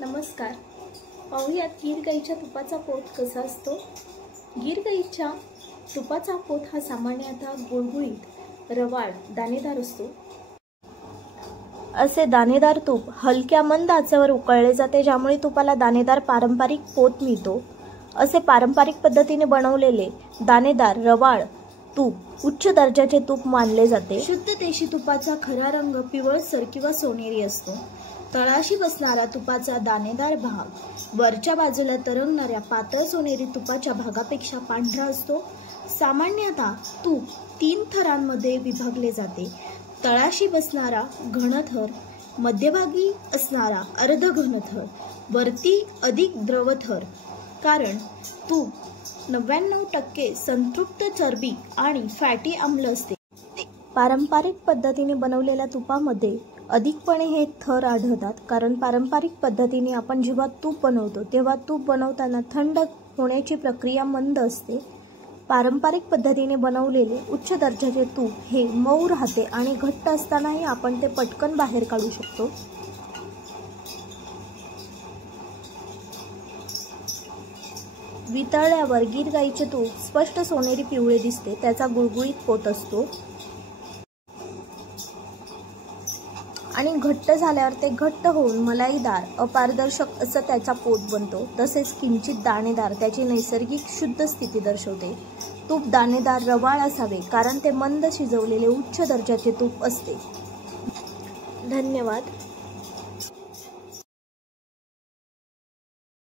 नमस्कार. पाहूयात गीर गाईच्या तुपाचा पोत कसा असतो. गीर गाईच्या तुपाचा पोत हा सामान्यतः गुळगुळीत, रवाळ, दाणेदार असतो. असे दाणेदार तूप हलक्या मंद आचेवर उकळले जाते, ज्यामुळे तुपाला दाणेदार पारंपरिक पोत मिळतो. असे पारंपरिक पद्धतीने बनवलेले दाणेदार रवाळ तूप उच्च दर्जाचे तूप मानले जाते. शुद्ध देशी तुपाचा खरा रंग पिवळसर किंवा सोनेरी असतो. तळाशी बसणारा तुपाचा दाणेदार भाग वरच्या बाजूला तरंगणाऱ्या पातळ सोनेरी तुपाच्या भागापेक्षा पांढरा असतो. सामान्यतः तूप 3 थरांमध्ये विभागले जाते. तळाशी बसणारा घन थर, मध्यभागी असणारा अर्ध घन थर, वरती अधिक द्रव थर. कारण तूप 99% संतृप्त चरबी आणि फॅटी आम्ल असते. पारंपरिक पद्धतीने बनवलेल्या तुपामध्ये अधिकपणे हे थर आढळतात. कारण पारंपरिक पद्धतीने आपण जेव्हा तूप बनवतो तेव्हा तूप बनवताना थंड होण्याची प्रक्रिया मंद असते. पारंपरिक पद्धतीने बनवलेले उच्च दर्जाचे तूप हे मऊ राहते आणि घट्ट असतानाही आपण ते पटकन बाहेर काढू शकतो. वितळल्यावर गीर गाईचे तूप स्पष्ट सोनेरी पिवळे दिसते. त्याचा गुळगुळीत पोत असतो आणि घट्ट झाल्यावर ते घट्ट होऊन मलाईदार, अपारदर्शक असं त्याचा पोत बनतो. तसेच किंचित दाणेदार त्याची नैसर्गिक शुद्ध स्थिती दर्शवते. तूप दाणेदार रवाळ असावे, कारण ते मंद शिजवलेले उच्च दर्जाचे तूप असते. धन्यवाद.